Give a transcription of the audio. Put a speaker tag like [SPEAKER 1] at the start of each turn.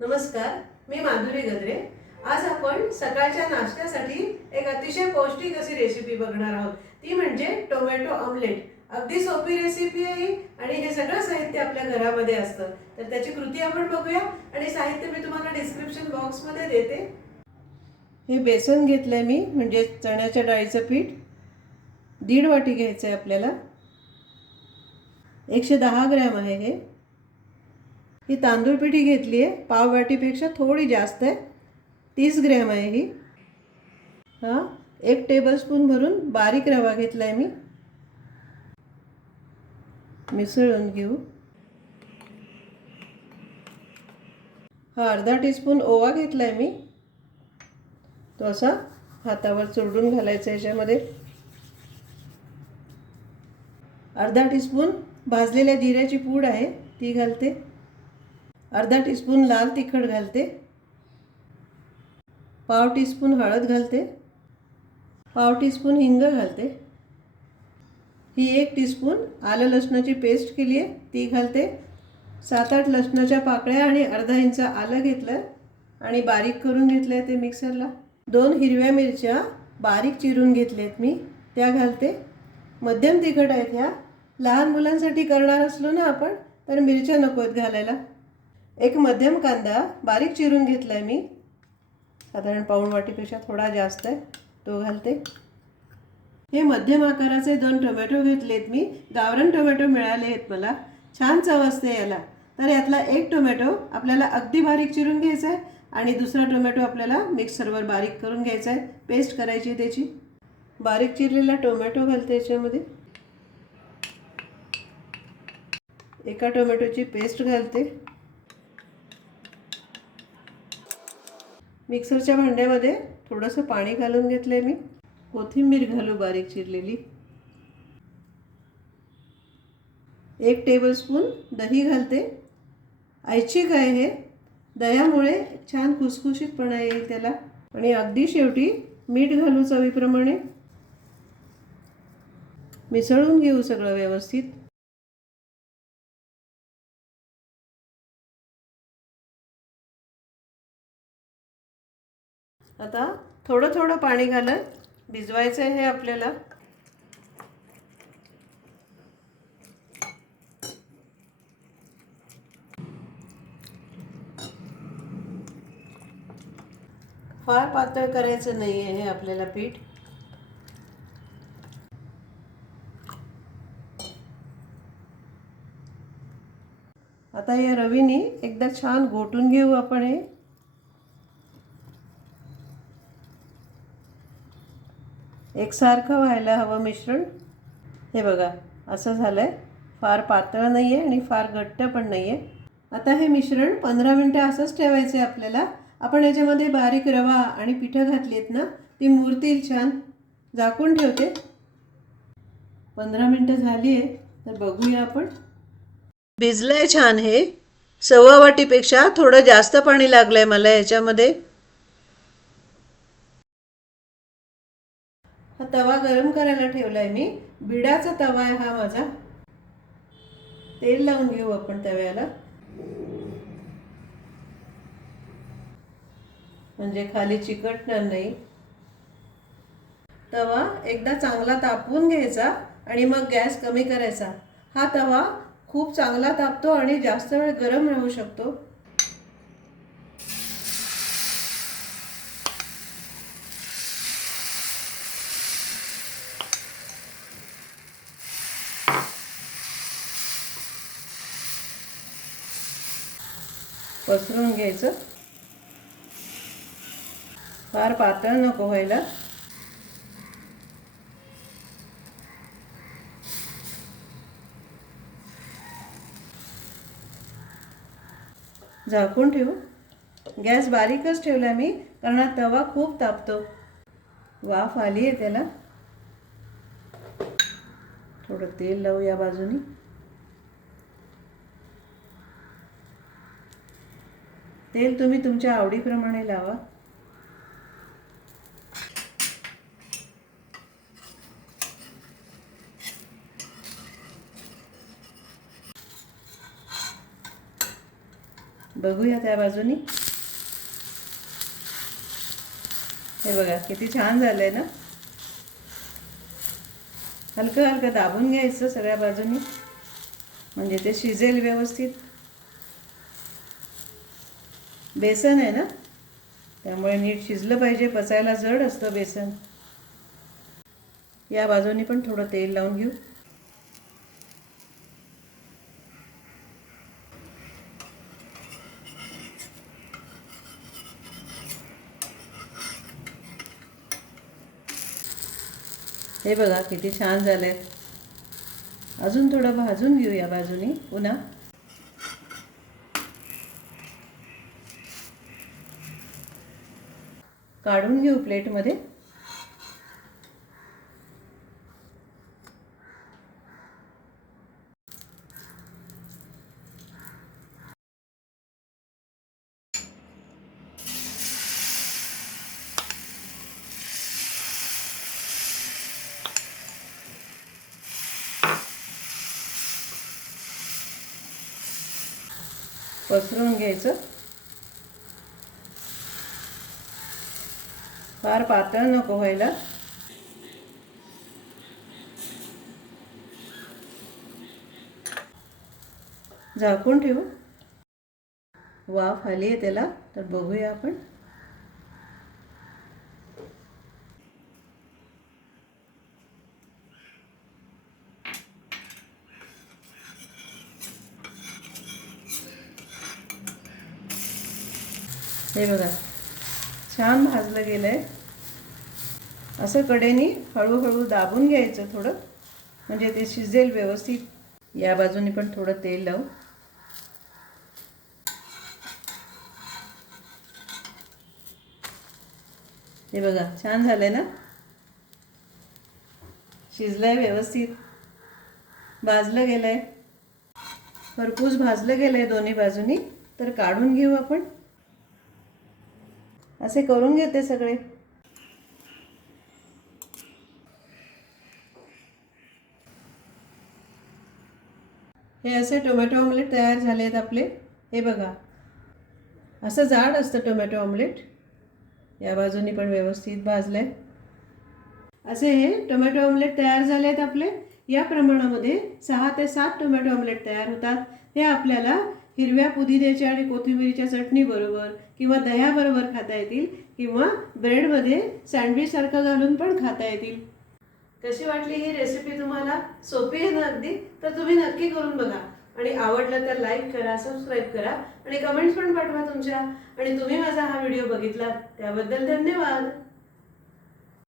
[SPEAKER 1] नमस्कार मी माधुरी गद्रे. आज आपण सकाळच्या नाश्त्यासाठी एक अतिशय पौष्टिक अशी रेसिपी बघणार आहोत. ती म्हणजे टोमॅटो ऑमलेट अगदी सोपी रेसिपी आहे आणि हे सगळं साहित्य आपल्या घरामध्ये असतं. तर त्याची कृती आपण बघूया आणि साहित्य मी तुम्हाला डिस्क्रिप्शन बॉक्समध्ये देते. हे बेसन घेतलंय मी म्हणजे चण्याच्या डाळीचं पीठ. दीड वाटी घ्यायचं आहे आपल्याला. एकशे दहा ग्रॅम आहे हे. ही तांदूळ पिठी घेतली आहे. पाववाटीपेक्षा थोडी जास्त आहे. तीस ग्रॅम आहे ही. हां एक टेबलस्पून भरून बारीक रवा घेतला आहे मी. मिसळून घेऊ. हा अर्धा टीस्पून ओवा घेतला आहे मी. तो असा हातावर चुरडून घालायचा याच्यामध्ये. अर्धा टीस्पून भाजलेल्या जिऱ्याची पूड आहे ती घालते. अर्धा टीस्पून लाल तिखट घालते. पाव टीस्पून हळद घालते. पाव टीस्पून हिंग घालते. ही एक टीस्पून आलं लसणाची पेस्ट केली आहे. ती घालते. सात आठ लसणाच्या पाकळ्या आणि अर्धा इंच आलं घेतलं आणि बारीक करून घेतलं आहे ते मिक्सरला. दोन हिरव्या मिरच्या बारीक चिरून घेतल्यात मी. त्या घालते. मध्यम तिखट आहेत ह्या. लहान मुलांसाठी करणार असलो ना आपण तर मिरच्या नको आहेत घालायला. एक मध्यम कांदा बारीक चिरून घेतला आहे मी. साधारण पाऊण वाटीपेक्षा थोडा जास्त आहे तो घालते. हे मध्यम आकाराचे दोन टोमॅटो घेतलेत मी. गावरण टोमॅटो मिळाले आहेत मला. छान चव असते याला. तर यातला एक टोमॅटो आपल्याला अगदी बारीक चिरून घ्यायचा आहे आणि दुसरा टोमॅटो आपल्याला मिक्सरवर बारीक करून घ्यायचा आहे पेस्ट करायची त्याची. बारीक चिरलेला टोमॅटो घालते याच्यामध्ये. एका टोमॅटोची पेस्ट घालते. मिक्सरच्या भांड्यामध्ये थोडंसं पाणी घालून घेतलं आहे मी. कोथिंबीर घालू बारीक चिरलेली. एक टेबलस्पून दही घालते. ऐच्छिक आहे. हे दह्यामुळे छान कुसकुशीतपणा येईल त्याला. आणि अगदी शेवटी मीठ घालू चवीप्रमाणे. मिसळून घेऊ सगळं व्यवस्थित. आता थोडं थोडं पाणी घालत भिजवायचं आहे आपल्याला. फार पातळ करायचं नाही आहे हे आपल्याला पीठ. आता या रवीनी एकदा छान घोटून घेऊ आपण हे. एकसारखं व्हायला हवं मिश्रण. हे बघा असं झालं आहे फार पातळ नाही आहे आणि फार घट्ट पण नाही आहे आता हे मिश्रण पंधरा मिनटं असंच ठेवायचं आहे आपल्याला. आपण याच्यामध्ये बारीक रवा आणि पिठं घातली आहेत ना ती मुरतील छान. झाकून ठेवते. पंधरा मिनटं झाली आहे तर बघूया आपण. भिजलं आहे छान हे. सव्वा वाटीपेक्षा थोडं जास्त पाणी लागलं आहे मला याच्यामध्ये. हा तवा गरम करायला ठेवलाय मी. बिडाचा तवा आहे हा माझा. तेल लावून घेऊ आपण तव्याला. म्हणजे खाली चिकटणार नाही. तवा एकदा चांगला तापवून घ्यायचा आणि मग गॅस कमी करायचा. हा तवा खूप चांगला तापतो आणि जास्त वेळ गरम राहू शकतो. पसरून घ्यायचं. फार पातळ नको व्हायला. झाकून ठेवू. गॅस बारीकच ठेवला मी कारण हा तवा खूप तापतो. वाफ आली आहे त्याला. थोडं तेल लावू या बाजूनी. तेल तुम्ही तुमच्या आवडीप्रमाणे लावा. बघूया त्या बाजूनी. हे बघा किती छान झालं आहे ना? हलकं हलकं दाबून घ्यायचं सगळ्या बाजूनी. म्हणजे ते शिजेल व्यवस्थित. बेसन आहे ना? त्यामुळे नीट शिजलं पाहिजे पचायला जड असतं बेसन. या बाजूनी पण थोडं तेल लावून घेऊ. हे बघा किती छान झालंय. अजून थोडं भाजून घेऊ या बाजूनी पुन्हा. काढून घेऊ प्लेटमध्ये. पसरून घ्यायचं. फार पातळ नको व्हायला. झाकून ठेवू. वाफ आली आहे त्याला तर बघूया आपण. हे बघा. छान भाजलं गेलं आहे असं कडेने हळूहळू दाबून घ्यायचं थोडं. म्हणजे ते शिजेल व्यवस्थित. या बाजूनी पण थोडं तेल लावू हे बघा छान झालंय ना? शिजलंय व्यवस्थित. भाजलं गेलंय. खरपूस भाजलं गेलंय दोन्ही बाजूनी. तर काढून घेऊ आपण. असे करून घेते सगळे. हे असे टोमॅटो ऑमलेट तयार झाले आहेत आपले. हे बघा. असं जाड असतं टोमॅटो ऑमलेट. या बाजूनी पण व्यवस्थित भाजलंय. असे हे टोमॅटो ऑमलेट तयार झाले आहेत आपले. या प्रमाणामध्ये सहा ते सात टोमॅटो ऑमलेट तयार होतात. हे आपल्याला हिरव्या पुदिन्याच्या आणि कोथिंबिरीच्या चटणीबरोबर किंवा दह्याबरोबर खाता येतील किंवा ब्रेडमध्ये सँडविचसारखं घालून पण खाता येतील. कशी वाटली ही रेसिपी तुम्हाला? सोपी आहे ना अगदी? तर तुम्ही नक्की करून बघा. आणि आवडलं तर लाईक करा सबस्क्राईब करा आणि कमेंट्स पण पाठवा तुमच्या. आणि तुम्ही माझा हा व्हिडिओ बघितला त्याबद्दल धन्यवाद.